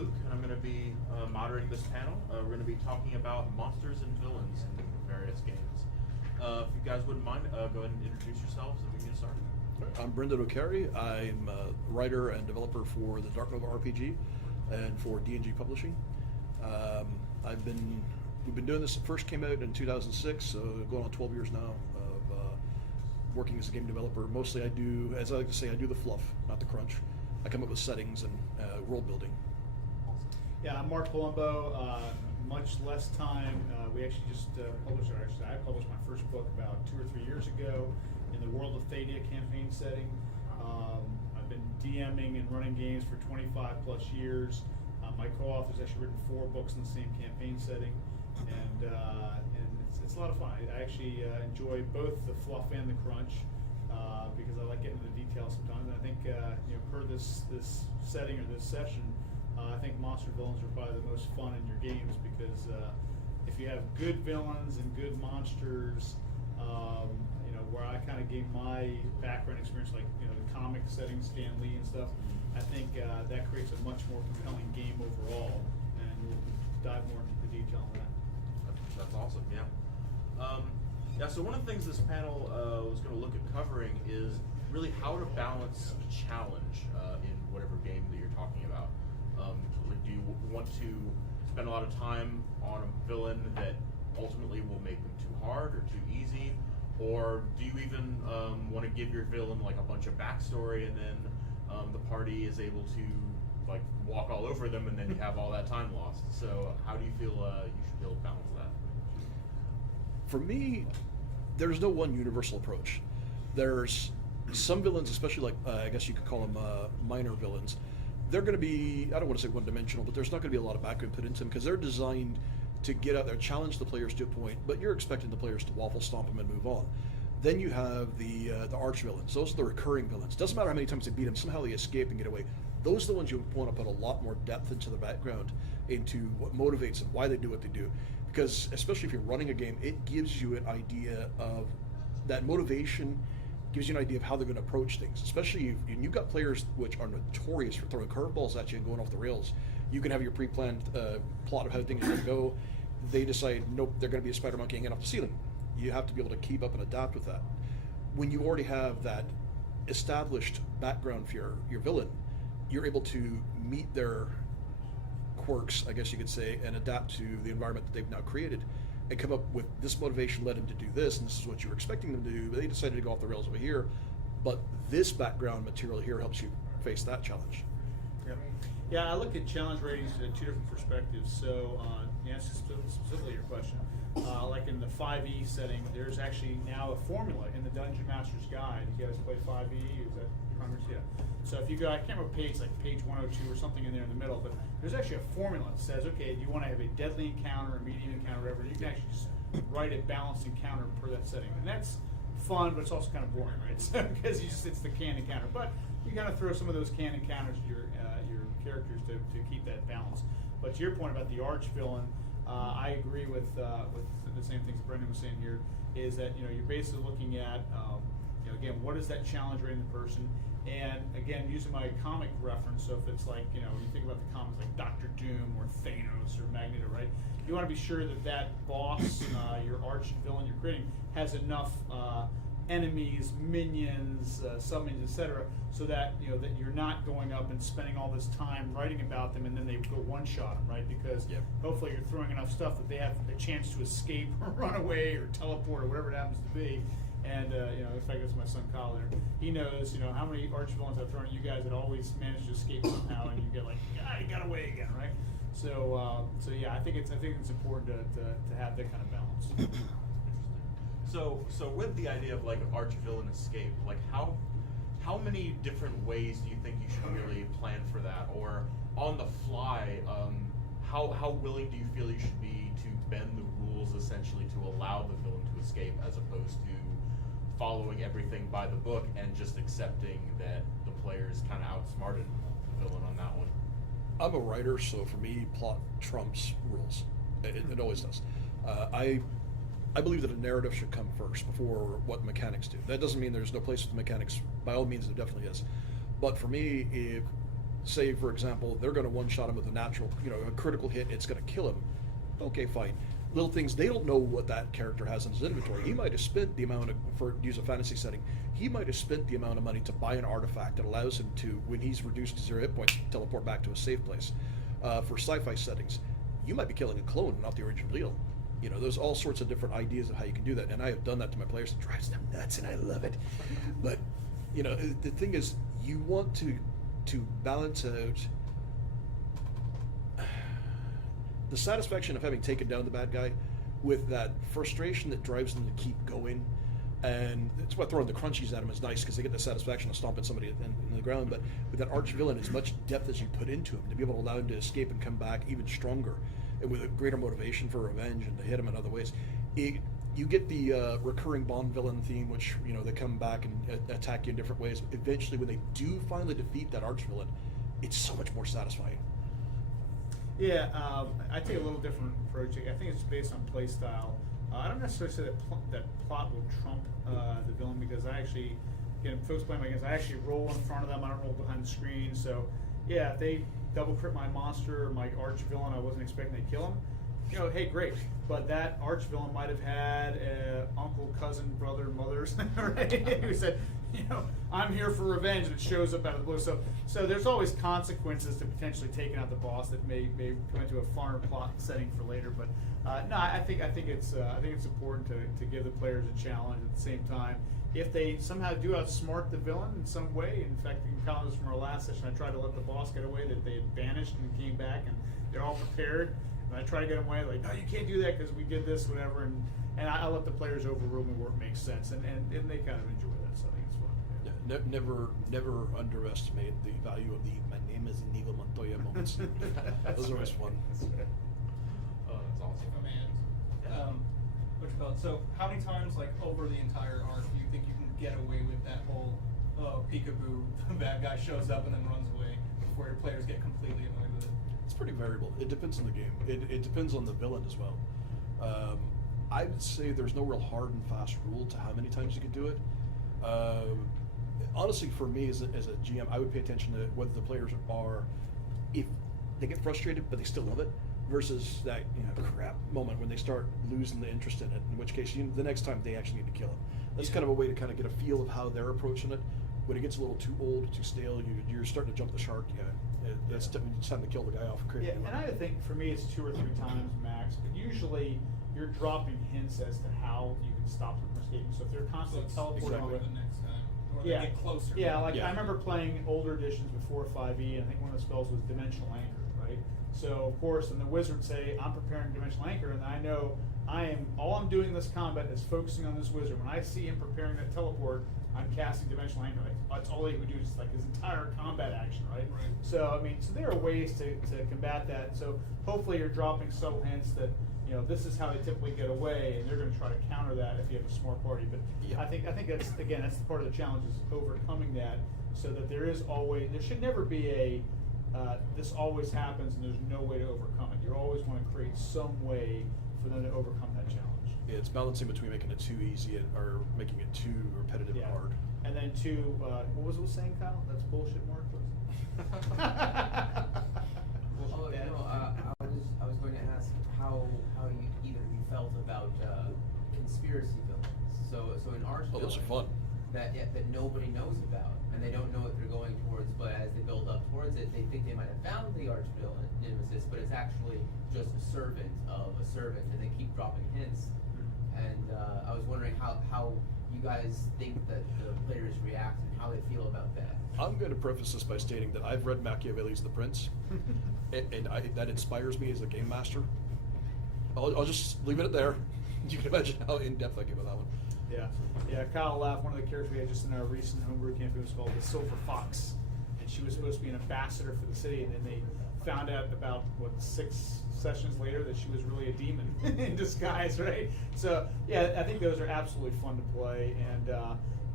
Luke, and I'm going to be moderating this panel. We're going to be talking about monsters and villains in various games. If you guys wouldn't mind, go ahead and introduce yourselves and we can get started. I'm Breandán O'Carey. I'm a writer and developer for the Dark Nova RPG and for D&G Publishing. We've been doing this. It first came out in 2006, so going on 12 years now of working as a game developer. Mostly I do, as I like to say, I do the fluff, not the crunch. I come up with settings and world building. Yeah, I'm Marc Palombo. Much less time. We actually just published, I published my first book about 2 or 3 years ago in the World of Thadia campaign setting. I've been DMing and running games for 25 plus years. My co-author's actually written 4 books in the same campaign setting, and it's a lot of fun. I actually enjoy both the fluff and the crunch because I like getting into the details sometimes. And I think per this setting or this session, I think monster villains are probably the most fun in your games because if you have good villains and good monsters, where I kind of gave my background experience, like the comic setting, Stan Lee and stuff, I think that creates a much more compelling game overall, and we'll dive more into the detail on that. That's awesome, yeah. So one of the things this panel was going to look at covering is really how to balance challenge in whatever game that you're talking about. Do you want to spend a lot of time on a villain that ultimately will make them too hard or too easy? Or do you even want to give your villain like a bunch of backstory and then the party is able to like walk all over them and then you have all that time lost? So how do you feel you should be able to balance that? For me, there's no one universal approach. There's some villains, especially like I guess you could call them minor villains. They're going to be, I don't want to say one-dimensional, but there's not going to be a lot of background put into them because they're designed to get out there, challenge the players to a point, but you're expecting the players to waffle stomp them and move on. Then you have the arch villains. Those are the recurring villains. Doesn't matter how many times they beat them, somehow they escape and get away. Those are the ones you want to put a lot more depth into the background, into what motivates them, why they do what they do. Because especially if you're running a game, it gives you an idea of that motivation, gives you an idea of how they're going to approach things. Especially if you've got players which are notorious for throwing curveballs at you and going off the rails. You can have your pre-planned plot of how things are going to go. They decide, nope, they're going to be a spider monkey hanging off the ceiling. You have to be able to keep up and adapt with that. When you already have that established background for your villain, you're able to meet their quirks, I guess you could say, and adapt to the environment that they've now created and come up with this motivation led them to do this, and this is what you were expecting them to do, but they decided to go off the rails over here. But this background material here helps you face that challenge. Yeah, I look at challenge ratings in 2 different perspectives. So, answer specifically your question, like in the 5e setting, there's actually now a formula in the Dungeon Master's Guide. You guys play 5e? Is that Congress? Yeah. So if you go, I can't remember page, like page 102 or something in there in the middle, but there's actually a formula that says, okay, do you want to have a deadly encounter, a medium encounter, whatever? You can actually just write a balanced encounter per that setting, and that's fun, but it's also kind of boring, right? So, because it's the canned encounter, but you kind of throw some of those canned encounters to your characters to keep that balance. But to your point about the arch villain, I agree with the same things that Breandán was saying here. Is that you're basically looking at again, what is that challenge rating the person, and again using my comic reference. So if it's like you think about the comics like Doctor Doom or Thanos or Magneto, right? You want to be sure that boss, your arch villain you're creating, has enough enemies, minions, sub-minions, etc., so that that you're not going up and spending all this time writing about them and then they go one-shot them, right? Because hopefully you're throwing enough stuff that they have a chance to escape or run away or teleport or whatever it happens to be. And in fact, that's my son Kyle there. He knows how many arch villains I've thrown at you guys that always manage to escape somehow, and you get like, he got away again, right? So yeah, I think it's important to have that kind of balance. So with the idea of like arch villain escape, like how many different ways do you think you should really plan for that, or on the fly, how willing do you feel you should be to bend the rules essentially to allow the villain to escape, as opposed to following everything by the book and just accepting that the players kind of outsmarted the villain on that one? I'm a writer, so for me, plot trumps rules. It always does. I believe that a narrative should come first before what mechanics do. That doesn't mean there's no place for the mechanics. By all means, there definitely is. But for me, if say, for example, they're going to one-shot him with a natural, a critical hit, it's going to kill him. Okay, fine. Little things, they don't know what that character has in his inventory. He might have spent the amount of, for use a fantasy setting, he might have spent the amount of money to buy an artifact that allows him to, when he's reduced to 0 hit points, teleport back to a safe place. For sci-fi settings, you might be killing a clone, not the original deal. There's all sorts of different ideas of how you can do that, and I have done that to my players. It drives them nuts, and I love it. But the thing is, you want to balance out the satisfaction of having taken down the bad guy with that frustration that drives them to keep going. And that's why throwing the crunchies at them is nice, because they get the satisfaction of stomping somebody in the ground. But with that arch villain, as much depth as you put into him, to be able to allow him to escape and come back even stronger, and with a greater motivation for revenge and to hit him in other ways, you get the recurring Bond villain theme, which they come back and attack you in different ways. Eventually, when they do finally defeat that arch villain, it's so much more satisfying. Yeah, I take a little different approach. I think it's based on play style. I don't necessarily say that plot will trump the villain, because I actually, folks playing my games, I actually roll in front of them. I don't roll behind the screen. So, yeah, if they double crit my monster or my arch villain, I wasn't expecting to kill him. Hey, great. But that arch villain might have had uncle, cousin, brother, mothers, right? Who said, I'm here for revenge, and it shows up out of the blue. So there's always consequences to potentially taking out the boss that may come into a fun plot setting for later. But no, I think it's important to give the players a challenge at the same time. If they somehow do outsmart the villain in some way, in fact, you can count this from our last session. I tried to let the boss get away, that they had vanished and came back, and they're all prepared. And I try to get them away, like, no, you can't do that because we did this, whatever. And I let the players overrule me where it makes sense, and they kind of enjoy that. So I think it's fun. Yeah, never underestimate the value of the "my name is Inigo Montoya" moments. Those are always fun. That's right. Oh, that's awesome. What you call it? So, how many times, like over the entire arc, do you think you can get away with that whole peekaboo? Bad guy shows up and then runs away before your players get completely annoyed with it? It's pretty variable. It depends on the game. It depends on the villain as well. I would say there's no real hard and fast rule to how many times you can do it. Honestly, for me as a GM, I would pay attention to whether the players are, if they get frustrated but they still love it, versus that crap moment when they start losing the interest in it. In which case, the next time they actually need to kill it. That's kind of a way to kind of get a feel of how they're approaching it. When it gets a little too old, too stale, you're starting to jump the shark. It's time to kill the guy off. Yeah, and I think for me it's 2 or 3 times max. But usually you're dropping hints as to how you can stop them from escaping. So if they're constantly teleporting, Exactly. The next time, or yeah, they get closer. Yeah, like I remember playing older editions before 5e, and I think one of the spells was Dimensional Anchor, right? So of course, and the wizard would say, I'm preparing Dimensional Anchor, and I know all I'm doing in this combat is focusing on this wizard. When I see him preparing that teleport, I'm casting Dimensional Anchor. Like, that's all he would do, is like his entire combat action, right? So so there are ways to combat that. So hopefully you're dropping subtle hints that this is how they typically get away, and they're going to try to counter that if you have a smart party. But yeah. I think that's the part of the challenge, is overcoming that, so that there should never be a this always happens and there's no way to overcome it. You always want to create some way for them to overcome that challenge. Yeah, it's balancing between making it too easy or making it too repetitive and hard. And then what was it saying, Kyle? That's bullshit, Mark. I was going to ask how you felt about conspiracy villains. So an arch villain those are fun. that nobody knows about, and they don't know what they're going towards. But as they build up towards it, they think they might have found the arch villain nemesis, but it's actually just a servant of a servant, and they keep dropping hints. And I was wondering how you guys think that the players react and how they feel about that. I'm going to preface this by stating that I've read Machiavelli's The Prince, and that inspires me as a game master. I'll just leave it at there. You can imagine how in-depth I get with that one. Yeah. Kyle laughed. One of the characters we had just in our recent homebrew campaign was called the Silver Fox, and she was supposed to be an ambassador for the city, and then they found out about 6 sessions later that she was really a demon in disguise, right? So yeah, I think those are absolutely fun to play, and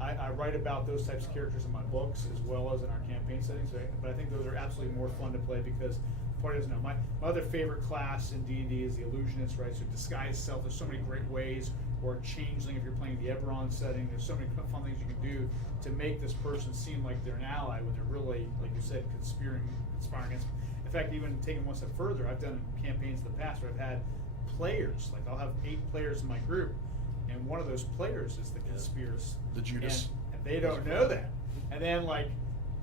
I write about those types of characters in my books as well as in our campaign settings. Right? But I think those are absolutely more fun to play because the party doesn't know. My other favorite class in D&D is the illusionist, right? So disguise self. There's so many great ways, or changeling if you're playing the Eberron setting. There's so many fun things you can do to make this person seem like they're an ally when they're really, like you said, conspiring against. In fact, even taking one step further, I've done campaigns in the past where I've had players, like I'll have 8 players in my group, and one of those players is the conspirator. The Judas. And they don't know that. And then like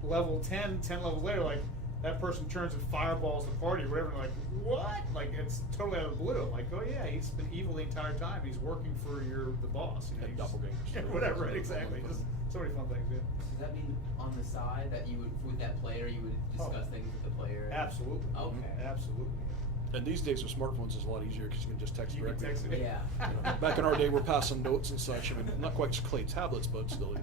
level 10 levels later, like that person turns and fireballs the party or whatever, and like, what? Like it's totally out of the blue. I'm like, oh yeah, he's been evil the entire time. He's working for the boss. You know, And he's just- doppelgangers. Yeah, whatever, right, exactly. Just so many fun things, yeah. Does that mean on the side that you would, with that player, you would discuss things with the player? Absolutely. Okay. Absolutely. And these days with smartphones, it's a lot easier because you can just text You can directly. text it. Yeah. You know, back in our day, we're passing notes and such. I mean, not quite clay tablets, but still.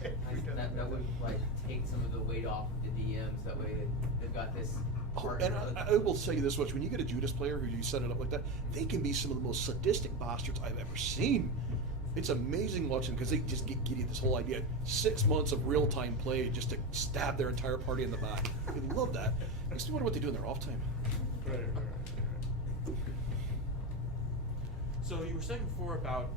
That would like take some of the weight off of the DMs. That way they've got this. partner And I will tell you this much: when you get a Judas player who you set it up like that, they can be some of the most sadistic bastards I've ever seen. It's amazing watching because they just get giddy. This whole idea, 6 months of real-time play just to stab their entire party in the back. I love that. I just wonder what they do in their off time. Right. So you were saying before about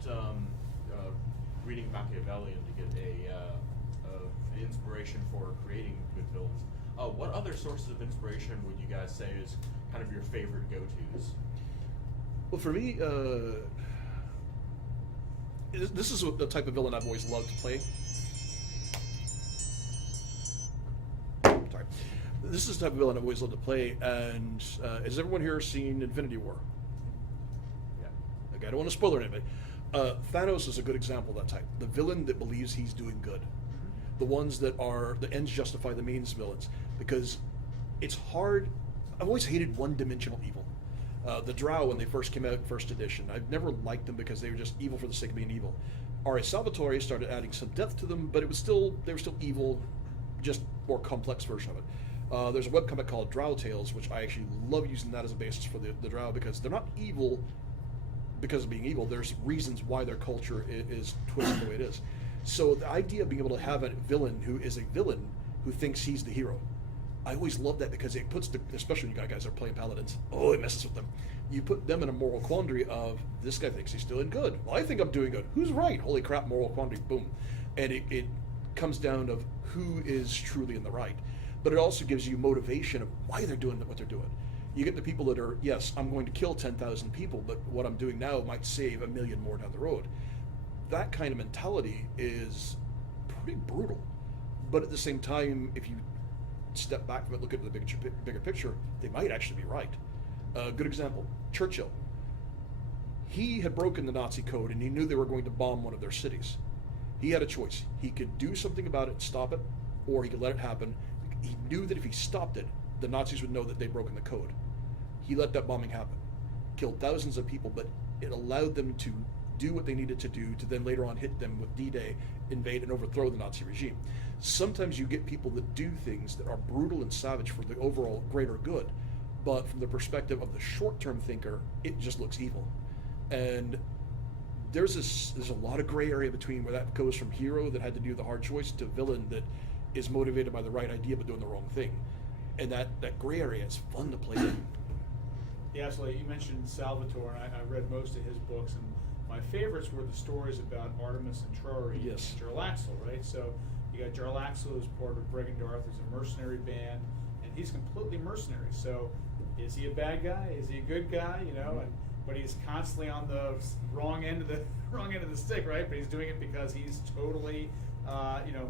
reading Machiavellian to get an inspiration for creating good villains. What other sources of inspiration would you guys say is kind of your favorite go-tos? Well, for me, this is the type of villain I've always loved to play. Sorry. This is the type of villain I've always loved to play, and has everyone here seen Infinity War? Yeah. Okay, I don't want to spoil anybody. Thanos is a good example of that type. The villain that believes he's doing good. The ones that are, the ends justify the means villains. Because it's hard, I've always hated one-dimensional evil. The Drow, when they first came out in first edition, I've never liked them because they were just evil for the sake of being evil. R.A. Salvatore started adding some depth to them, but they were still evil, just more complex version of it. There's a webcomic called Drow Tales, which I actually love using that as a basis for the Drow, because they're not evil because of being evil. There's reasons why their culture is twisted the way it is. So the idea of being able to have a villain who is a villain who thinks he's the hero, I always love that because it puts especially when you got guys that are playing paladins, it messes with them. You put them in a moral quandary of, this guy thinks he's doing good. Well, I think I'm doing good. Who's right? Holy crap, moral quandary, boom. And it comes down of who is truly in the right. But it also gives you motivation of why they're doing what they're doing. You get the people that are, yes, I'm going to kill 10,000 people, but what I'm doing now might save 1 million more down the road. That kind of mentality is pretty brutal. But at the same time, if you step back from it, look at the bigger picture, they might actually be right. A good example, Churchill. He had broken the Nazi code and he knew they were going to bomb one of their cities. He had a choice. He could do something about it and stop it, or he could let it happen. He knew that if he stopped it, the Nazis would know that they'd broken the code. He let that bombing happen. Killed thousands of people, but it allowed them to do what they needed to do to then later on hit them with D-Day, invade and overthrow the Nazi regime. Sometimes you get people that do things that are brutal and savage for the overall greater good, but from the perspective of the short-term thinker, it just looks evil. And there's a lot of gray area between where that goes from hero that had to do the hard choice to villain that is motivated by the right idea but doing the wrong thing. And that gray area is fun to play in. Yeah, absolutely. You mentioned Salvatore, and I read most of his books, and my favorites were the stories about Artemis and Ciarraí Yes. and Jarlaxle, right? So you got Jarlaxle who's part of Breandán, who's a mercenary band, and he's completely mercenary. So is he a bad guy? Is he a good guy? You know, but he's constantly on the wrong end of the stick, right? But he's doing it because he's totally,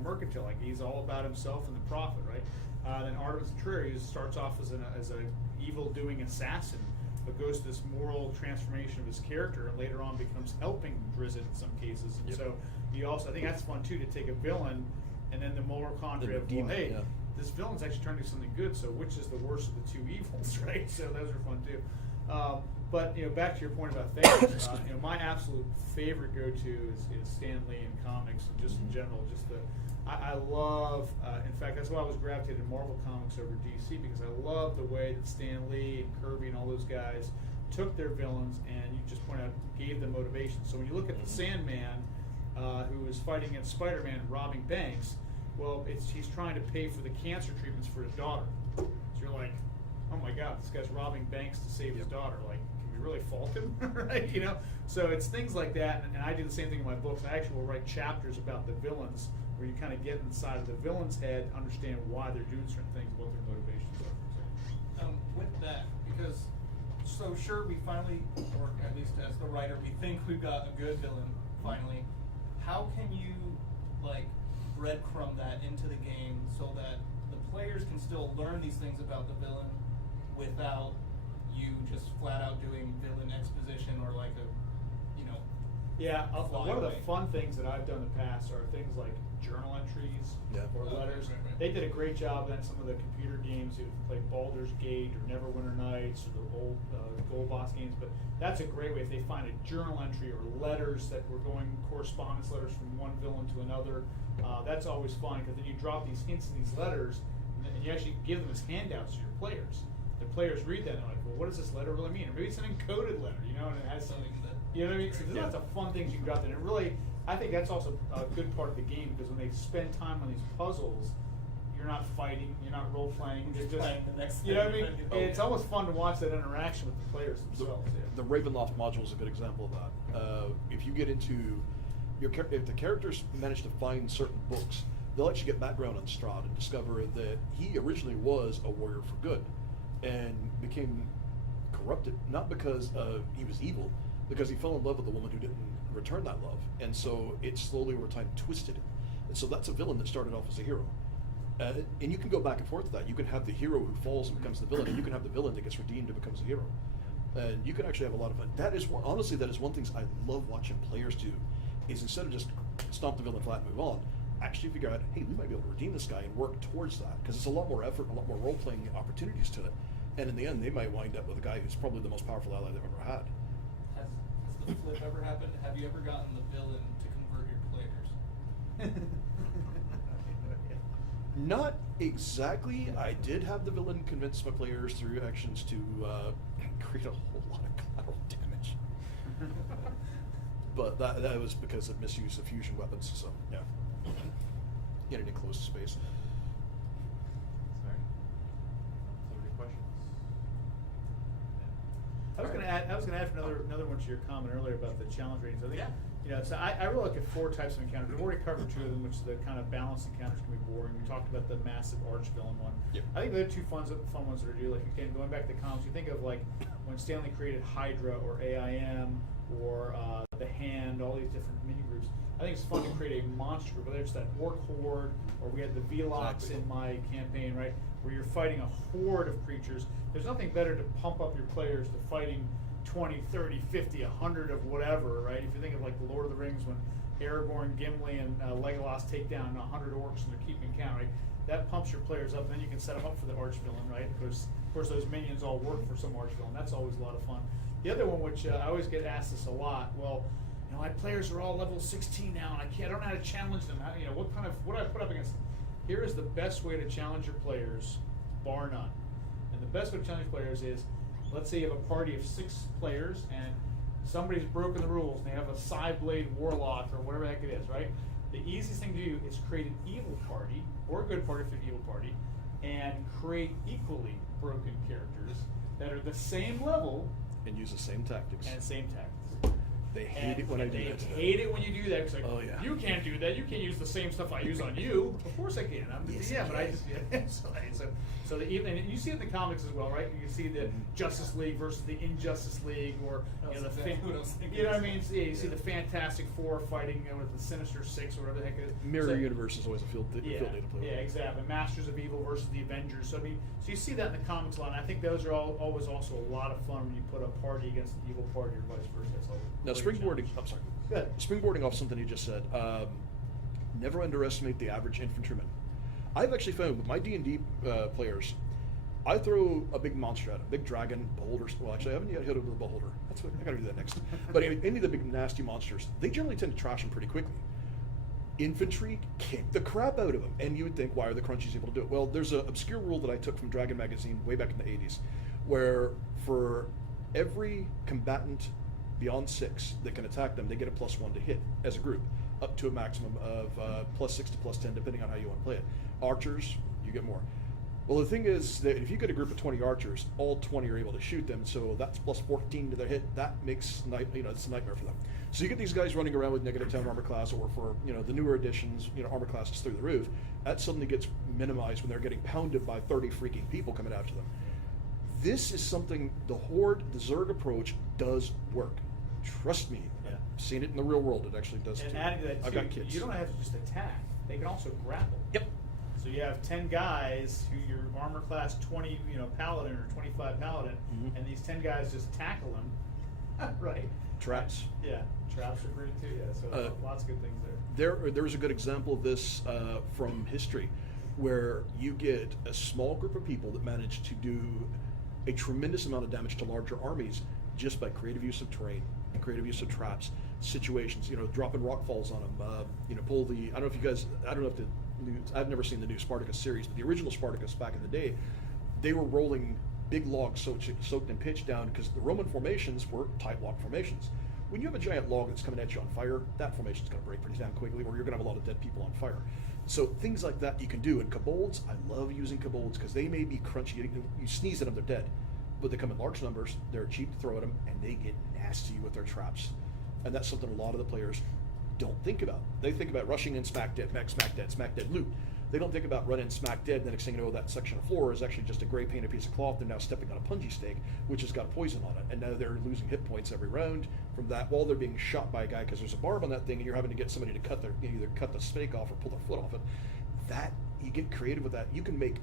mercantile. Like he's all about himself and the profit, right? Then Artemis and Ciarraí starts off as an evil-doing assassin, but goes through this moral transformation of his character, and later on becomes helping Drizzt in some cases. And so you also, I think that's fun too, to take a villain and then the moral quandary of, well, hey, this villain's actually trying to do something good, so which is the worst of the two evils, right? So those are fun too. But back to your point about favorites, my absolute favorite go-to is Stan Lee in comics, and just in general, I love, in fact, that's why I was gravitated to Marvel Comics over DC, because I love the way that Stan Lee and Kirby and all those guys took their villains and, you just pointed out, gave them motivation. So when you look at the Sandman, who is fighting against Spider-Man and robbing banks, well, he's trying to pay for the cancer treatments for his daughter. So you're like, oh my God, this guy's robbing banks to save his daughter. Like, can we really fault him, right? You know, so it's things like that, and I do the same thing in my books. I actually will write chapters about the villains, where you kind of get inside of the villain's head, understand why they're doing certain things, what their motivations are. With that, because so sure we finally, or at least as the writer, we think we've got a good villain finally. How can you like breadcrumb that into the game so that the players can still learn these things about the villain without you just flat out doing villain exposition or like a, you know. Yeah, one of the flyaway. fun things that I've done in the past are things like journal entries or Oh, letters. right. They did a great job in some of the computer games, if you play Baldur's Gate or Neverwinter Nights or the old Gold Boss games. But that's a great way if they find a journal entry or letters that were going, correspondence letters from one villain to another. That's always fun because then you drop these hints in these letters and you actually give them as handouts to your players. The players read that and they're like, well, what does this letter really mean? Or maybe it's an encoded letter, you know, and it has something that, you know what I mean? So there's lots of fun things you can drop in. And really, I think that's also a good part of the game because when they spend time on these puzzles, you're not fighting, you're not role playing, You're just playing the next you know what I thing. mean? It's almost fun to watch that interaction with the players themselves. The Ravenloft module is a good example of that. If you get into if the characters manage to find certain books, they'll actually get background on Strahd and discover that he originally was a warrior for good, and became corrupted not because he was evil, because he fell in love with a woman who didn't return that love, and so it slowly over time twisted him. And so that's a villain that started off as a hero. And you can go back and forth with that. You can have the hero who falls and becomes the villain, and you can have the villain that gets redeemed and becomes a hero. And you can actually have a lot of fun. That is honestly, that is one thing I love watching players do, is instead of just stomp the villain flat and move on, actually figure out, hey, we might be able to redeem this guy and work towards that, because it's a lot more effort, a lot more role-playing opportunities to it. And in the end, they might wind up with a guy who's probably the most powerful ally they've ever had. Has the flip ever happened? Have you ever gotten the villain to convert your players? Not exactly. I did have the villain convince my players through actions to create a whole lot of collateral damage. But that was because of misuse of fusion weapons, so yeah. In an enclosed space. Sorry. Any questions? I was going to add another one to your comment earlier about the challenge ratings. I think, Yeah. you know, so I really look at 4 types of encounters. We've already covered 2 of them, which is the kind of balanced encounters can be boring. We talked about the massive arch villain one. Yep. I think the other 2 fun ones that are due, like again, going back to the comics, you think of like when Stanley created Hydra or AIM or the Hand, all these different mini groups. I think it's fun to create a monster group, whether it's that Orc Horde or we had the Velox Exactly. in my campaign, right? Where you're fighting a horde of creatures. There's nothing better to pump up your players to fighting 20, 30, 50, 100 of whatever, right? If you think of like the Lord of the Rings when Aragorn, Gimli, and Legolas take down 100 orcs and they're keeping count, right? That pumps your players up, and then you can set them up for the arch villain, right? Because of course those minions all work for some arch villain. That's always a lot of fun. The other one, which I always get asked this a lot, well, you know, my players are all level 16 now, and I don't know how to challenge them. How, you know, what do I put up against them? Here is the best way to challenge your players, bar none. And the best way to challenge players is, let's say you have a party of 6 players, and somebody's broken the rules, and they have a Psyblade Warlock or whatever the heck it is, right? The easiest thing to do is create an evil party, or a good party if they're an evil party, and create equally broken characters that are the same level And use the same tactics. and same tactics. They hate it when I do They that. hate it when you do that. It's like, Oh, yeah. you can't do that. You can't use the same stuff I use on you. Of course I can. I'm the Yes, DM, you but I can. just so the even and you see it in the comics as well, right? You see the Justice League versus the Injustice League, or you know, That's exactly what I was thinking. you know what I mean? So, yeah, you see the Fantastic Four fighting with the Sinister Six or whatever the heck it is. Mirror So- Universe is always a field day to play with. yeah, exactly. Masters of Evil versus the Avengers. So I mean, so you see that in the comics a lot. And I think those are always also a lot of fun when you put a party against an evil party or vice versa. That's always Now, a great springboarding. challenge. I'm sorry. Good. Springboarding off something you just said. Never underestimate the average infantryman. I've actually found with my D&D players, I throw a big monster at them, big dragon, beholder. Well, actually, I haven't yet hit it with a beholder. That's what I got to do that next. But any of the big nasty monsters, they generally tend to trash them pretty quickly. Infantry kick the crap out of them, and you would think, why are the Crunchies able to do it? Well, there's an obscure rule that I took from Dragon Magazine way back in the 80s, where for every combatant beyond 6 that can attack them, they get a +1 to hit as a group, up to a maximum of +6 to +10, depending on how you want to play it. Archers, you get more. Well, the thing is that if you get a group of 20 archers, all 20 are able to shoot them, so that's plus 14 to their hit. That makes it's a nightmare for them. So you get these guys running around with -10 armor class, or for the newer editions, armor class is through the roof. That suddenly gets minimized when they're getting pounded by 30 freaking people coming after them. This is something the Horde, the Zerg approach does work. Trust me, Yeah. I've seen it in the real world. It actually does And too. adding to that I've too, got kids. you don't have to just attack. They can also grapple. Yep. So you have 10 guys who your armor class 20, paladin or 25 paladin, Mhm. and these 10 guys just tackle them, right? Traps. Yeah, traps are great too. Yeah, so lots of good things there. There's a good example of this from history, where you get a small group of people that manage to do a tremendous amount of damage to larger armies just by creative use of terrain, creative use of traps, situations. Dropping rock falls on them. Pull the. I don't know if you guys. I don't know if the new. I've never seen the new Spartacus series, but the original Spartacus back in the day, they were rolling big logs soaked in pitch down because the Roman formations were tight log formations. When you have a giant log that's coming at you on fire, that formation's going to break pretty damn quickly, or you're going to have a lot of dead people on fire. So things like that you can do. And kobolds, I love using kobolds because they may be crunchy. You sneeze at them, they're dead. But they come in large numbers, they're cheap to throw at them, and they get nasty with their traps. And that's something a lot of the players don't think about. They think about rushing in, smack dead, smack dead, loot. They don't think about run in, smack dead, and the next thing you know, that section of floor is actually just a gray painted piece of cloth. They're now stepping on a punji stake, which has got poison on it. And now they're losing hit points every round from that while they're being shot by a guy because there's a barb on that thing and you're having to get somebody to either cut the stake off or pull their foot off it. That, you get creative with that. You can make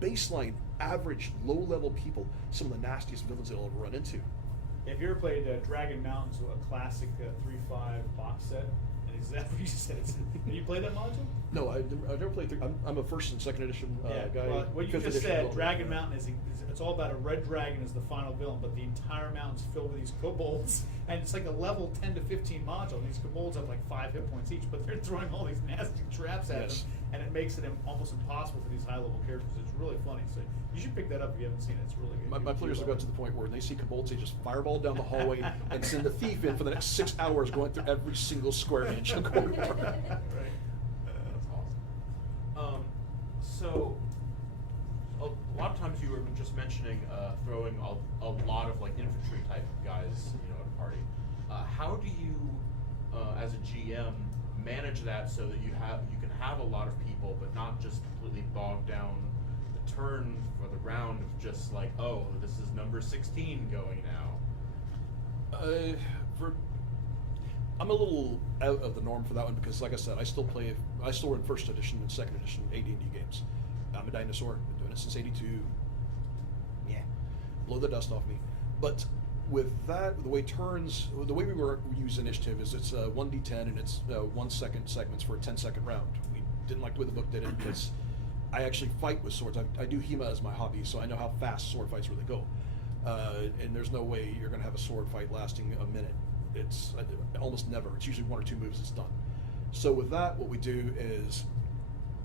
baseline, average, low-level people some of the nastiest villains they'll ever run into. Have you ever played Dragon Mountains, a classic 3.5 box set? And exactly what you said. Have you played that module? No, I've never played through. I'm a first and second edition guy. Well, what you fifth just edition said, builder. Dragon Mountain is it's all about a red dragon as the final villain, but the entire mountain's filled with these kobolds, and it's like a level 10 to 15 module. And these kobolds have like 5 hit points each, but they're throwing all these nasty traps at Yes. them, and it makes it almost impossible for these high-level characters. It's really funny. So you should pick that up if you haven't seen it. It's really good. My players have got to the point where when they see kobolds, they just fireball down the hallway and send the thief in for the next 6 hours going through every single square inch of the corridor. Right. That's awesome. So a lot of times you were just mentioning throwing a lot of like infantry type guys, at a party. How do you, as a GM, manage that so that you can have a lot of people, but not just completely bog down the turn for the round of just like, oh, this is number 16 going now. I'm a little out of the norm for that one because, like I said, I still run first edition and second edition AD&D games. I'm a dinosaur. Been doing it since '82. Yeah, blow the dust off me. But with that, the way we use initiative is it's 1d10 and it's 1 second segments for a 10-second round. We didn't like the way the book did it because I actually fight with swords. I do HEMA as my hobby, so I know how fast sword fights really go. And there's no way you're going to have a sword fight lasting a minute. It's almost never. It's usually 1 or 2 moves. It's done. So with that, what we do is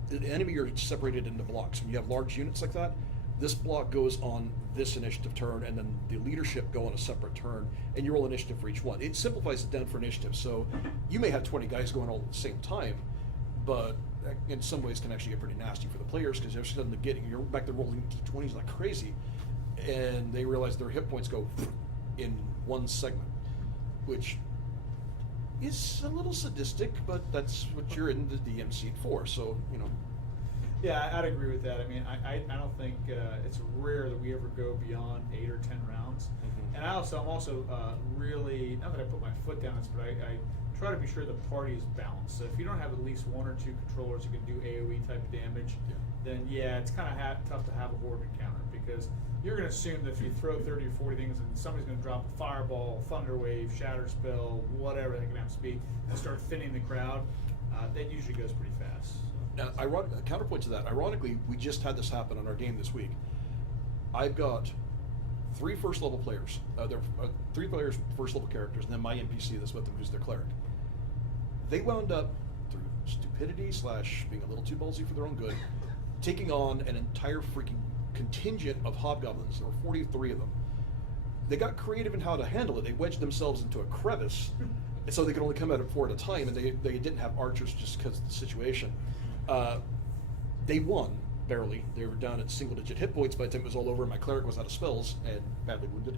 the enemy are separated into blocks. When you have large units like that, this block goes on this initiative turn, and then the leadership go on a separate turn, and you roll initiative for each one. It simplifies it down for initiative. So you may have 20 guys going all at the same time, but in some ways can actually get pretty nasty for the players because they're suddenly you're back there rolling d20s like crazy, and they realize their hit points go in one segment, which is a little sadistic, but that's what you're in the DM seat for. So Yeah, I'd agree with that. I mean, I don't think it's rare that we ever go beyond 8 or 10 rounds. Mhm. And I'm also really, not that I put my foot down this, but I try to be sure the party is balanced. So if you don't have at least 1 or 2 controllers who can do AoE type of damage, then yeah, it's kind of tough to have a horde encounter because you're going to assume that if you throw 30 or 40 things and somebody's going to drop a fireball, thunder wave, shatter spell, whatever that can happen to be, and start thinning the crowd, that usually goes pretty fast. Now, counterpoint to that, ironically, we just had this happen on our game this week. I've got 3 first-level players. There are 3 players, first-level characters, and then my NPC that's with them, who's their cleric. They wound up, through stupidity / being a little too ballsy for their own good, taking on an entire freaking contingent of hobgoblins. There were 43 of them. They got creative in how to handle it. They wedged themselves into a crevice, and so they could only come out of 4 at a time, and they didn't have archers just because of the situation. They won, barely. They were down at single-digit hit points by the time it was all over, and my cleric was out of spells and badly wounded.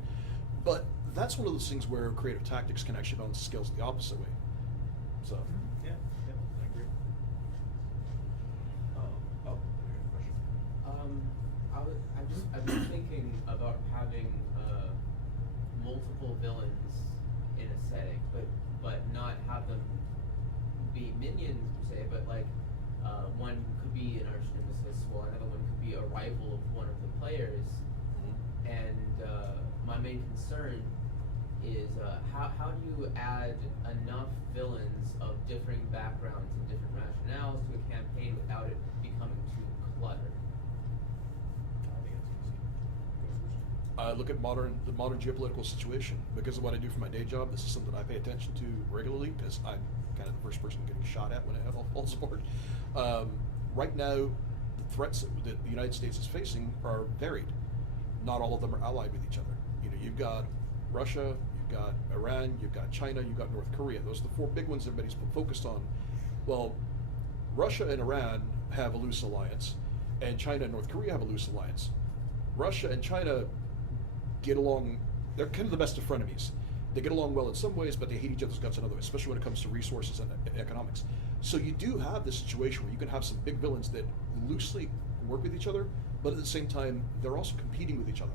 But that's one of those things where creative tactics can actually balance skills the opposite way. So. Yeah, I agree. Question. I've been thinking about having multiple villains in a setting, but not have them be minions per se, but like one could be an arch nemesis, while another one could be a rival of one of the players. And my main concern is how do you add enough villains of differing backgrounds and different rationales to a campaign without it becoming too cluttered? Look at the modern geopolitical situation. Because of what I do for my day job, this is something I pay attention to regularly because I'm kind of the first person getting shot at when it all falls apart. Right now, the threats that the United States is facing are varied. Not all of them are allied with each other. You've got Russia, you've got Iran, you've got China, you've got North Korea. Those are the four big ones everybody's focused on. Well, Russia and Iran have a loose alliance, and China and North Korea have a loose alliance. Russia and China get along, they're kind of the best of frenemies. They get along well in some ways, but they hate each other's guts in other ways, especially when it comes to resources and economics. So you do have this situation where you can have some big villains that loosely work with each other, but at the same time, they're also competing with each other.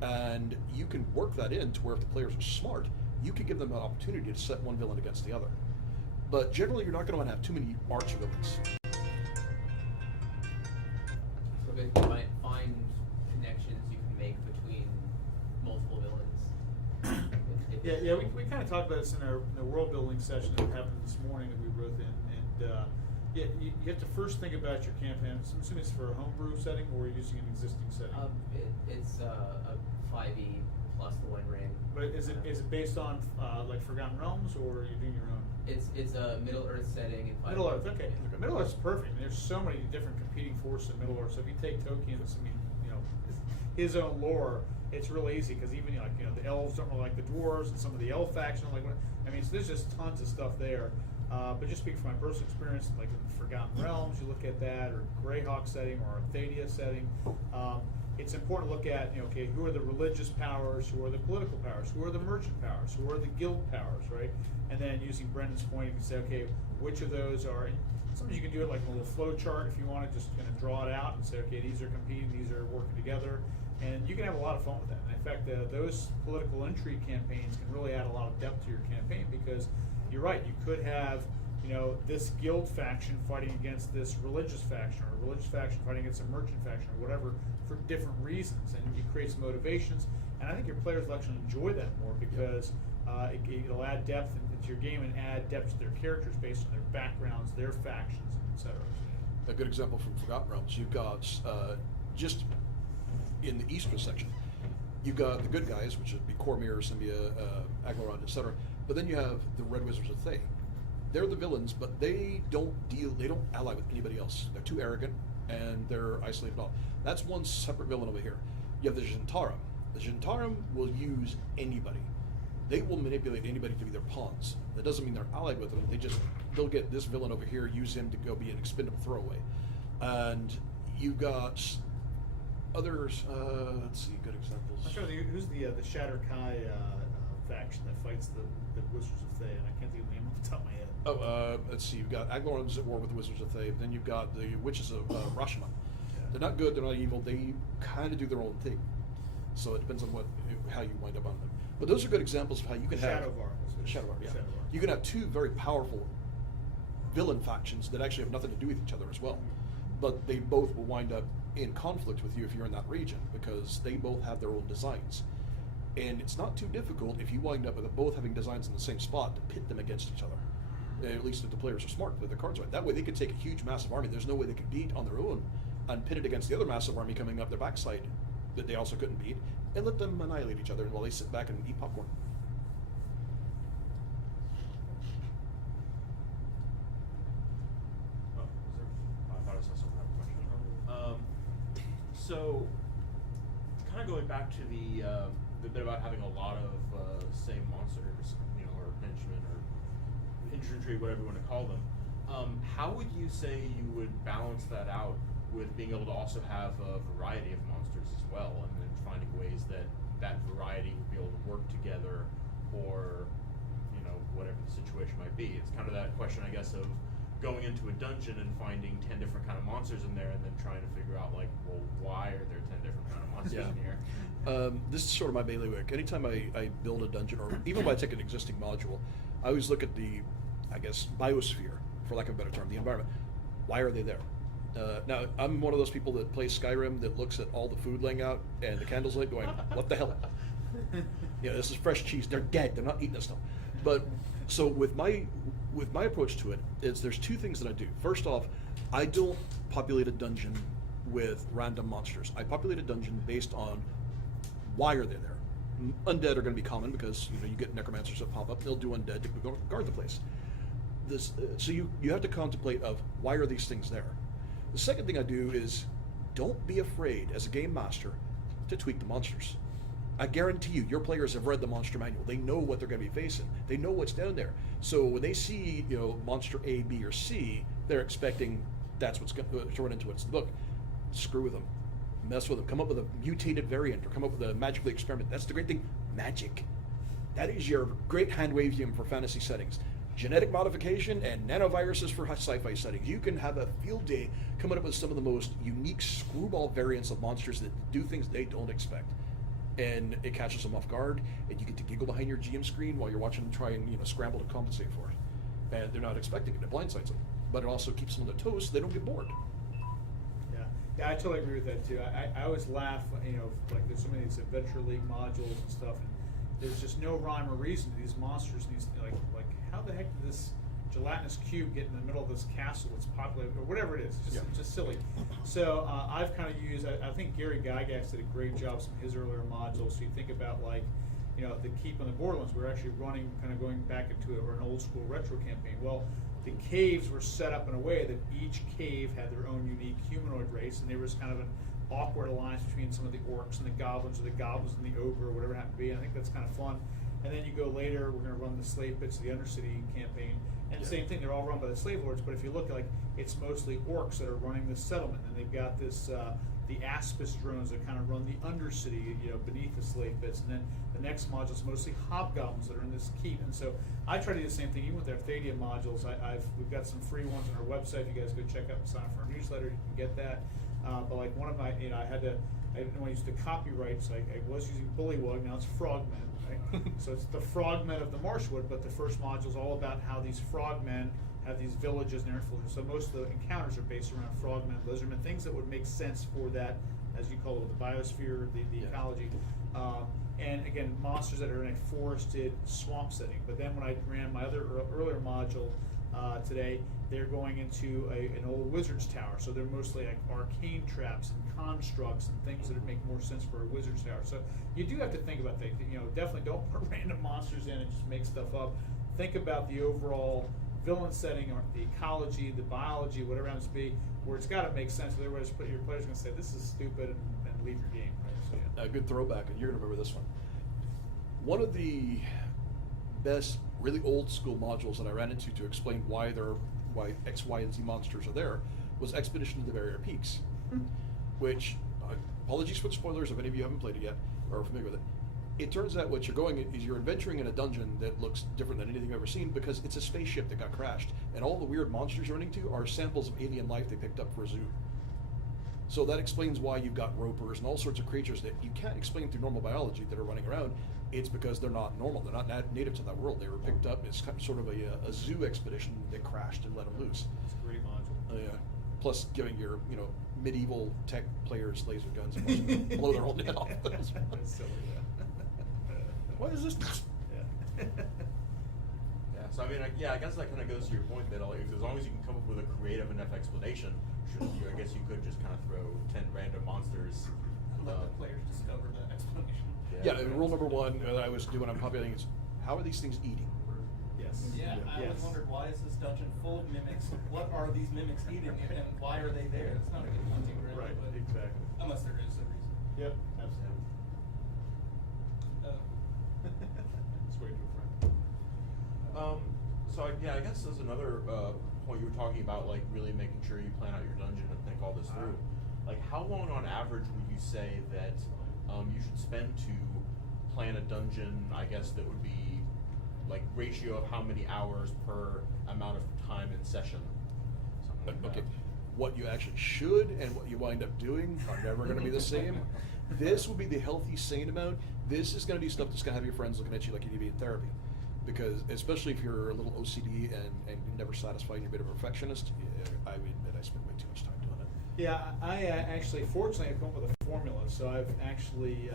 And you can work that in to where if the players are smart, you can give them an opportunity to set one villain against the other. But generally, you're not going to want to have too many arch villains. So that you might find connections you can make between multiple villains. Yeah, we kind of talked about this in the world building session that happened this morning that we wrote in, and you have to first think about your campaign. I'm assuming it's for a homebrew setting, or you're using an existing setting. It's a 5e plus the One Ring. But is it based on like Forgotten Realms, or are you doing your own? It's a Middle Earth setting in 5e. Middle Earth, okay. Middle Earth's perfect. There's so many different competing forces in Middle Earth. So if you take Tolkien's, his own lore, it's real easy because even the elves don't really like the dwarves, and some of the elf faction don't like. So there's just tons of stuff there. But just speaking from my personal experience, like in Forgotten Realms, you look at that, or Greyhawk setting, or Arthadia setting. It's important to look at, who are the religious powers, who are the political powers, who are the merchant powers, who are the guild powers, right? And then using Brendan's point, you can say, okay, which of those are, and sometimes you can do it like a little flow chart if you want to just kind of draw it out and say, okay, these are competing, these are working together. And you can have a lot of fun with that. And in fact, those political intrigue campaigns can really add a lot of depth to your campaign because you're right, you could have this guild faction fighting against this religious faction, or a religious faction fighting against a merchant faction, or whatever, for different reasons, and it creates motivations. And I think your players will actually enjoy that more because it'll add depth into your game and add depth to their characters based on their backgrounds, their factions, etc. A good example from Forgotten Realms, you've got just in the eastern section, you've got the good guys, which would be Cormyr, Symbia, Aglarond, etc. But then you have the Red Wizards of Thay. They're the villains, but they don't ally with anybody else. They're too arrogant, and they're isolated off. That's one separate villain over here. You have the Zhentarim. The Zhentarim will use anybody. They will manipulate anybody to be their pawns. That doesn't mean they're allied with them. They'll get this villain over here, use him to go be an expendable throwaway. And you've got others, let's see, good examples. I'm trying to think, who's the Shatter Kai faction that fights the Wizards of Thay, and I can't think of the name off the top of my head. Let's see, you've got Aglarond's at war with the Wizards of Thay, then you've got the Witches of Rashomon. Yeah. They're not good, they're not evil, they kind of do their own thing. So it depends on how you wind up on them. But those are good examples of how you can have... Shadowvar, yeah. Shadowvar. You can have two very powerful villain factions that actually have nothing to do with each other as well. But they both will wind up in conflict with you if you're in that region, because they both have their own designs. And it's not too difficult if you wind up with them both having designs in the same spot to pit them against each other. At least if the players are smart, that their cards right. That way they could take a huge, massive army. There's no way they could beat on their own and pit it against the other massive army coming up their backside that they also couldn't beat, and let them annihilate each other while they sit back and eat popcorn. I thought I saw someone have a question. So, kind of going back to the bit about having a lot of same monsters, or henchmen or infantry, whatever you want to call them. How would you say you would balance that out with being able to also have a variety of monsters as well, and then finding ways that that variety would be able to work together, or whatever the situation might be. It's kind of that question, I guess, of going into a dungeon and finding 10 different kind of monsters in there, and then trying to figure out, like, well, why are there 10 different kind of monsters in here? This is sort of my bailiwick. Anytime I build a dungeon, or even when I take an existing module, I always look at the, I guess, biosphere, for lack of a better term, the environment. Why are they there? Now, I'm one of those people that plays Skyrim that looks at all the food laying out and the candles lit going, what the hell? This is fresh cheese. They're dead. They're not eating this stuff. But so with my approach to it is there's two things that I do. First off, I don't populate a dungeon with random monsters. I populate a dungeon based on why are they there. Undead are going to be common because you get necromancers that pop up. They'll do undead to guard the place. So you have to contemplate of why are these things there. The second thing I do is don't be afraid as a game master to tweak the monsters. I guarantee you, your players have read the monster manual. They know what they're going to be facing. They know what's down there. So when they see, monster A, B, or C, they're expecting that's what's going to run into what's in the book. Screw with them. Mess with them. Come up with a mutated variant, or come up with a magically experiment. That's the great thing. Magic. That is your great hand wavium for fantasy settings. Genetic modification and nanoviruses for sci-fi settings. You can have a field day coming up with some of the most unique screwball variants of monsters that do things they don't expect. And it catches them off guard, and you get to giggle behind your GM screen while you're watching them try and scramble to compensate for it. And they're not expecting it. It blindsides them. But it also keeps them on their toes so they don't get bored. Yeah, I totally agree with that too. I always laugh, like there's so many of these Adventure League modules and stuff, and there's just no rhyme or reason to these monsters. And these like how the heck did this gelatinous cube get in the middle of this castle that's populated, or whatever it is? It's just silly. So I've kind of used, I think Gary Gygax did a great job some of his earlier modules. So you think about the Keep on the Borderlands, we're actually running, kind of going back into an old school retro campaign. Well, the caves were set up in a way that each cave had their own unique humanoid race, and there was kind of an awkward alliance between some of the orcs and the goblins, or the goblins and the ogre, or whatever it happened to be. I think that's kind of fun. And then you go later, we're going to run the slave bits of the Undercity campaign. And the same thing, they're all run by the slave lords, but if you look, it's mostly orcs that are running this settlement, and they've got this, the Aspis drones that kind of run the Undercity, beneath the slave bits. And then the next module is mostly hobgoblins that are in this keep. And so I try to do the same thing, even with our Thadia modules. We've got some free ones on our website. If you guys go check out and sign up for our newsletter, you can get that. But one of my, I didn't want to use the copyright, so I was using Bullywug, now it's Frogmen. Right? So it's the Frogmen of the Marshwood, but the first module is all about how these Frogmen have these villages and influence. So most of the encounters are based around Frogmen, Lizardmen, things that would make sense for that, as you call it, the biosphere, the ecology. And again, monsters that are in a forested swamp setting. But then when I ran my earlier module today, they're going into an old wizard's tower. So they're mostly like arcane traps and constructs and things that would make more sense for a wizard's tower. So you do have to think about things. Definitely don't put random monsters in and just make stuff up. Think about the overall villain setting, or the ecology, the biology, whatever it happens to be, where it's got to make sense. Otherwise, your player's going to say, this is stupid, and leave your game. Right? So, yeah. A good throwback, and you're going to remember this one. One of the best, really old school modules that I ran into to explain why X, Y, and Z monsters are there was Expedition to the Barrier Peaks, which, apologies for the spoilers if any of you haven't played it yet or are familiar with it. It turns out what you're going is you're adventuring in a dungeon that looks different than anything you've ever seen because it's a spaceship that got crashed, and all the weird monsters you're running to are samples of alien life they picked up for a zoo. So that explains why you've got ropers and all sorts of creatures that you can't explain through normal biology that are running around. It's because they're not normal. They're not native to that world. They were picked up as sort of a zoo expedition that crashed and let them loose. It's a great module. Yeah. Plus giving your medieval tech players laser guns and watching them blow their own head off. That's silly, yeah. What is this? Yeah. So I guess that kind of goes to your point that as long as you can come up with a creative enough explanation, I guess you could just kind of throw 10 random monsters. Let the players discover the explanation. Yeah, rule number one I was doing when I'm populating is, how are these things eating? Yes. Yeah, I always wondered, why is this dungeon full of mimics? What are these mimics eating, and why are they there? It's not a good hunting ground, Right, but exactly. unless there is a reason. Yep, absolutely. It's way too friend. So So I guess there's another point you were talking about, like really making sure you plan out your dungeon and think all this through. Like, how long on average would you say that you should spend to plan a dungeon? I guess that would be like ratio of how many hours per amount of time in session. Something like Okay, that. what you actually should and what you wind up doing are never going to be the same. This will be the healthy, sane amount. This is going to be stuff that's going to have your friends looking at you like you need to be in therapy. Because especially if you're a little OCD and you're never satisfied and you're a bit of a perfectionist, I would admit I spend way too much time doing it. Yeah, I actually, fortunately, I've come up with a formula. So I've actually,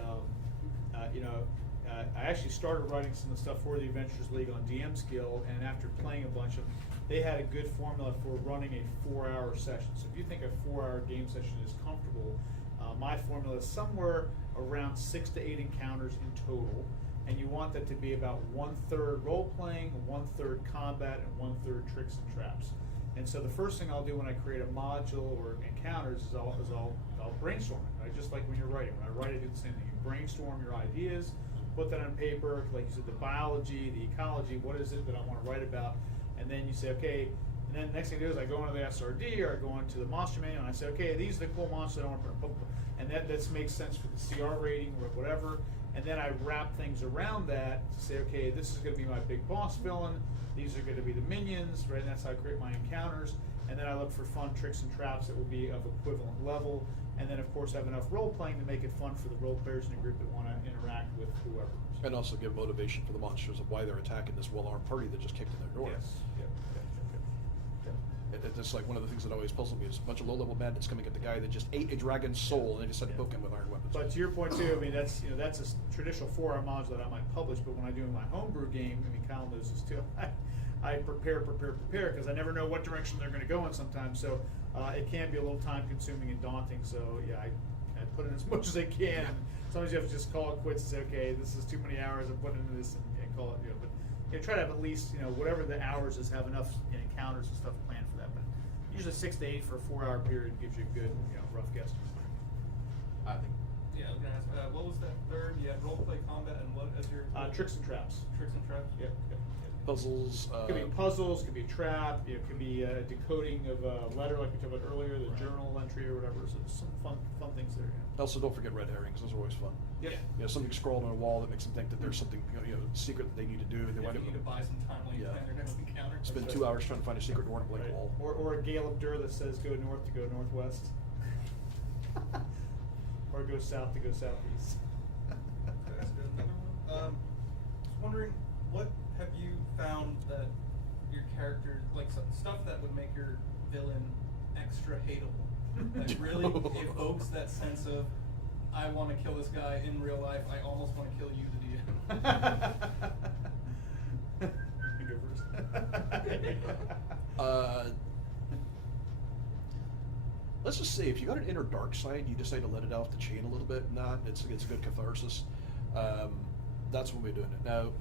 I actually started writing some of the stuff for the Adventurers League on DM Skill, and after playing a bunch of them, they had a good formula for running a 4-hour session. So if you think a 4-hour game session is comfortable, my formula is somewhere around 6 to 8 encounters in total, and you want that to be about 1/3 role playing, 1/3 combat, and 1/3 tricks and traps. And so the first thing I'll do when I create a module or encounters is I'll brainstorm it. Right? Just like when you're writing. When I write, I do the same thing. You brainstorm your ideas, put that on paper, like you said, the biology, the ecology, what is it that I want to write about, and then you say, okay, and then the next thing I do is I go into the SRD or I go into the monster manual and I say, okay, these are the cool monsters I want to put, and that makes sense for the CR rating or whatever, and then I wrap things around that to say, okay, this is going to be my big boss villain, these are going to be the minions, right, and that's how I create my encounters, and then I look for fun tricks and traps that will be of equivalent level, and then of course I have enough role playing to make it fun for the role players in the group that want to interact with whoever. And also give motivation for the monsters of why they're attacking this well-armed party that just kicked in their door. Yes. Yep. It's like one of the things that always puzzled me is a bunch of low-level bandits coming at the guy that just ate a dragon's soul and they just had to poke him with iron weapons. But to your point too, I mean that's a traditional 4-hour module that I might publish, but when I do my homebrew game, I mean Kyle knows this too. I prepare because I never know what direction they're going to go in sometimes. So it can be a little time-consuming and daunting. So yeah, I put in as much as I can. Sometimes you have to just call it quits and say, okay, this is too many hours I'm putting into this, and call it. But try to have at least whatever the hours is, have enough encounters and stuff planned for that. But usually 6 to 8 for a 4-hour period gives you a good rough guess. I think. Yeah, I was gonna ask, what was that third? You had role play, combat, and what as your Tricks and traps. tricks and traps? Yep. Puzzles. Could be puzzles, could be a trap, it could be decoding of a letter like we talked about earlier, the journal entry or whatever. So there's some fun things there. Yeah. Also, don't forget red herrings. Those are always fun. Yep. Something scrawled on a wall that makes them think that there's something secret that they need to do, and they If wind you up need to buy some time while you plan your next encounter. spend 2 hours trying to find a secret door in a blank Right. wall. Or a gale of dur that says go north to go northwest. Or go south to go southeast. Can I ask another one? Just wondering, what have you found that your character, like stuff that would make your villain extra hateable, that really evokes that sense of, I want to kill this guy in real life, I almost want to kill you, the DM. You go first. Let's just say if you got an inner dark side, you decide to let it off the chain a little bit. It's a good catharsis. That's when we're doing it. Now,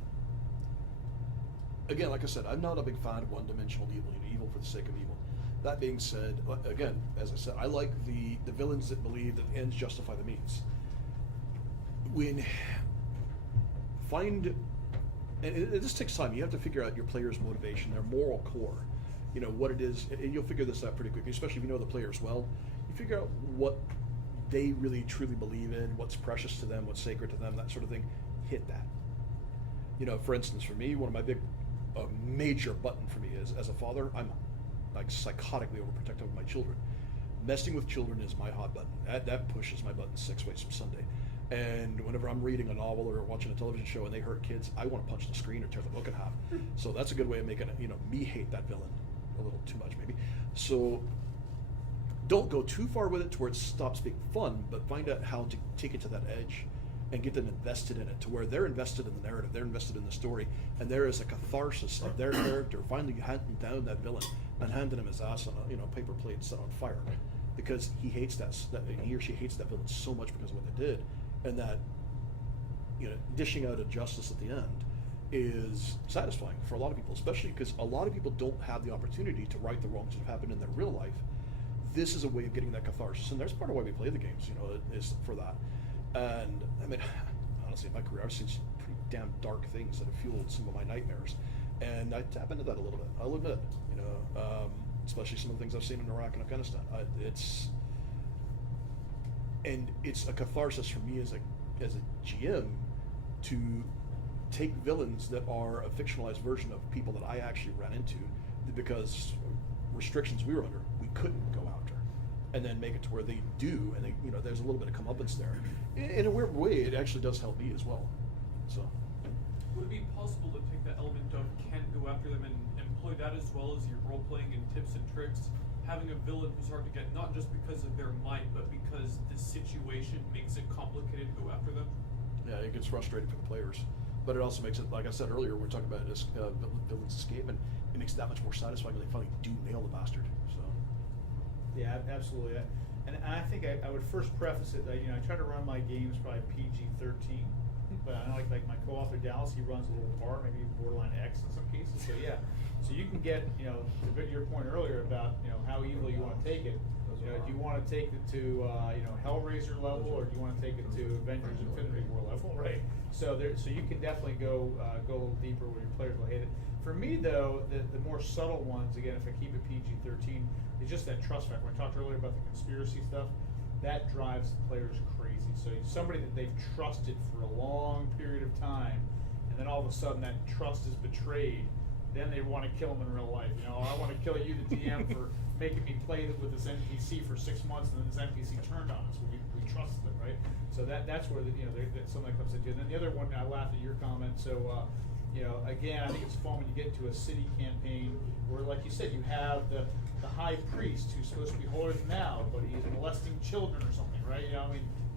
again, like I said, I'm not a big fan of one-dimensional evil, evil for the sake of evil. That being said, again, as I said, I like the villains that believe that ends justify the means. And this takes time. You have to figure out your player's motivation, their moral core. What it is, and you'll figure this out pretty quickly, especially if you know the players well. You figure out what they really truly believe in, what's precious to them, what's sacred to them, that sort of thing. Hit that. For instance, for me, one of my major button for me is, as a father, I'm like psychotically overprotective of my children. Messing with children is my hot button. That pushes my button 6 ways from Sunday. And whenever I'm reading a novel or watching a television show and they hurt kids, I want to punch the screen or tear the book in half. So that's a good way of making me hate that villain a little too much, maybe. So don't go too far with it to where it stops being fun, but find out how to take it to that edge and get them invested in it, to where they're invested in the narrative, they're invested in the story, and there is a catharsis of their character finally hunting down that villain and handing him his ass on a paper plate set on fire, because he hates that he or she hates that villain so much because of what they did, and that dishing out a justice at the end is satisfying for a lot of people, especially because a lot of people don't have the opportunity to right the wrongs that have happened in their real life. This is a way of getting that catharsis, and there's part of why we play the games, is for that. And I mean, honestly, in my career, I've seen some pretty damn dark things that have fueled some of my nightmares. And I tap into that a little bit. I'll admit, especially some of the things I've seen in Iraq and Afghanistan. It's a catharsis for me as a GM to take villains that are a fictionalized version of people that I actually ran into because restrictions we were under, we couldn't go after, and then make it to where they do, and there's a little bit of comeuppance there. In a weird way, it actually does help me as well. So, would it be possible to take that element of can't go after them and employ that as well as your role playing and tips and tricks? Having a villain who's hard to get, not just because of their might, but because the situation makes it complicated to go after them? Yeah, it gets frustrating for the players, but it also makes it, like I said earlier, we're talking about this villain's escape, and it makes it that much more satisfying when they finally do nail the bastard. So, Yeah, absolutely. And I think I would first preface it that I try to run my games probably PG-13, but I know like my co-author Dallas, he runs a little R, maybe borderline X in some cases. So yeah, so you can get to your point earlier about how evil you want to take it. Do you want to take it to Hellraiser level, or do you want to take it to Avengers Infinity War level, right? So you can definitely go a little deeper where your players will hate it. For me though, the more subtle ones, again, if I keep it PG-13, is just that trust factor. When I talked earlier about the conspiracy stuff, that drives players crazy. So somebody that they've trusted for a long period of time, and then all of a sudden that trust is betrayed, then they want to kill them in real life. I want to kill you, the DM, for making me play with this NPC for 6 months, and then this NPC turned on us. We trusted them, right? So that's where something that comes into it. And then the other one, I laughed at your comment. So again, I think it's fun when you get into a city campaign where, like you said, you have the high priest who's supposed to be holier than thou, but he's molesting children or something, right?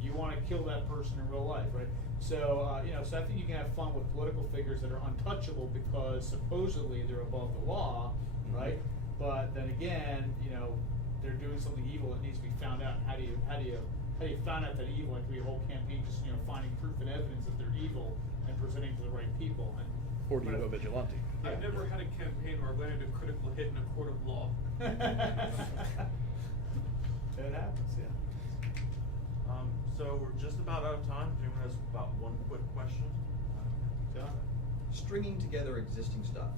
You want to kill that person in real life, right? So so I think you can have fun with political figures that are untouchable because supposedly they're above the law, right? But then again, they're doing something evil that needs to be found out. How do you find out that evil? Like the whole campaign, just finding proof and evidence that they're evil and presenting to the right people. or do you go vigilante? I've never had a campaign where I've landed a critical hit in a court of law. It happens, yeah. So we're just about out of time. If anyone has about one quick question? John? Stringing together existing stuff.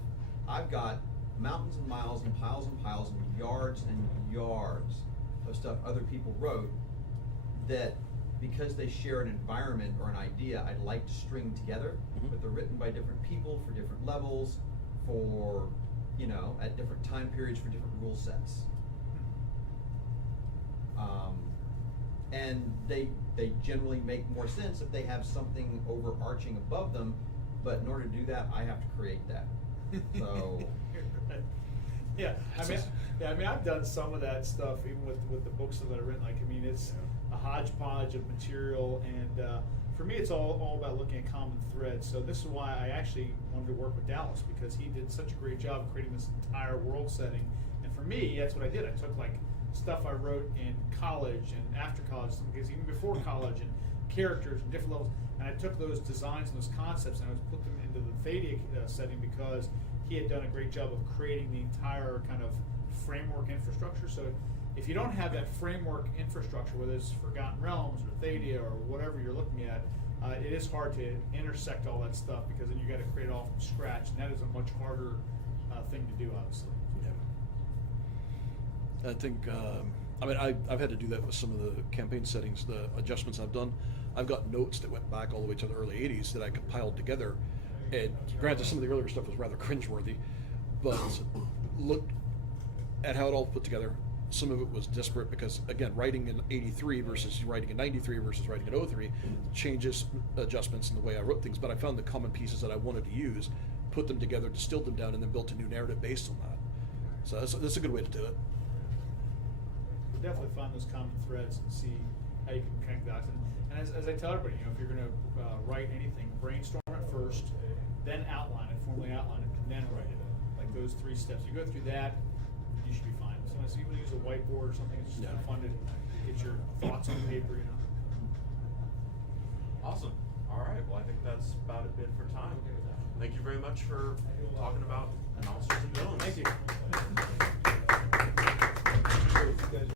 I've got mountains and miles and piles and yards of stuff other people wrote that, because they share an environment or an idea, I'd like to string together, but they're written by different people for different levels, for, at different time periods for different rule sets. And they generally make more sense if they have something overarching above them, but in order to do that, I have to create that. So. Yeah, I mean, I've done some of that stuff even with the books that I've written. It's a hodgepodge of material, and for me, it's all about looking at common threads. So this is why I actually wanted to work with Dallas, because he did such a great job of creating this entire world setting. And for me, that's what I did. I took stuff I wrote in college and after college, some cases even before college, and characters and different levels, and I took those designs and those concepts and I put them into the Thadia setting, because he had done a great job of creating the entire kind of framework infrastructure. So if you don't have that framework infrastructure, whether it's Forgotten Realms or Thadia or whatever you're looking at, it is hard to intersect all that stuff, because then you got to create it all from scratch, and that is a much harder thing to do, obviously. I think, I've had to do that with some of the campaign settings, the adjustments I've done. I've got notes that went back all the way to the early 80s that I compiled together. And granted, some of the earlier stuff was rather cringeworthy, but look at how it all put together. Some of it was disparate because, again, writing in 83 versus writing in 93 versus writing in 03 changes adjustments in the way I wrote things. But I found the common pieces that I wanted to use, put them together, distilled them down, and then built a new narrative based on that. So that's a good way to do it. Definitely find those common threads and see how you can connect dots. And as I tell everybody, if you're going to write anything, brainstorm it first, then outline it, formally outline it, and then write it. Like those 3 steps. You go through that, you should be fine. Sometimes you can use a whiteboard or something. It's just kind of fun to get your thoughts on paper. Awesome. All right. Well, I think that's about a bit for time. Thank you very much for talking about monsters and villains. Thank you.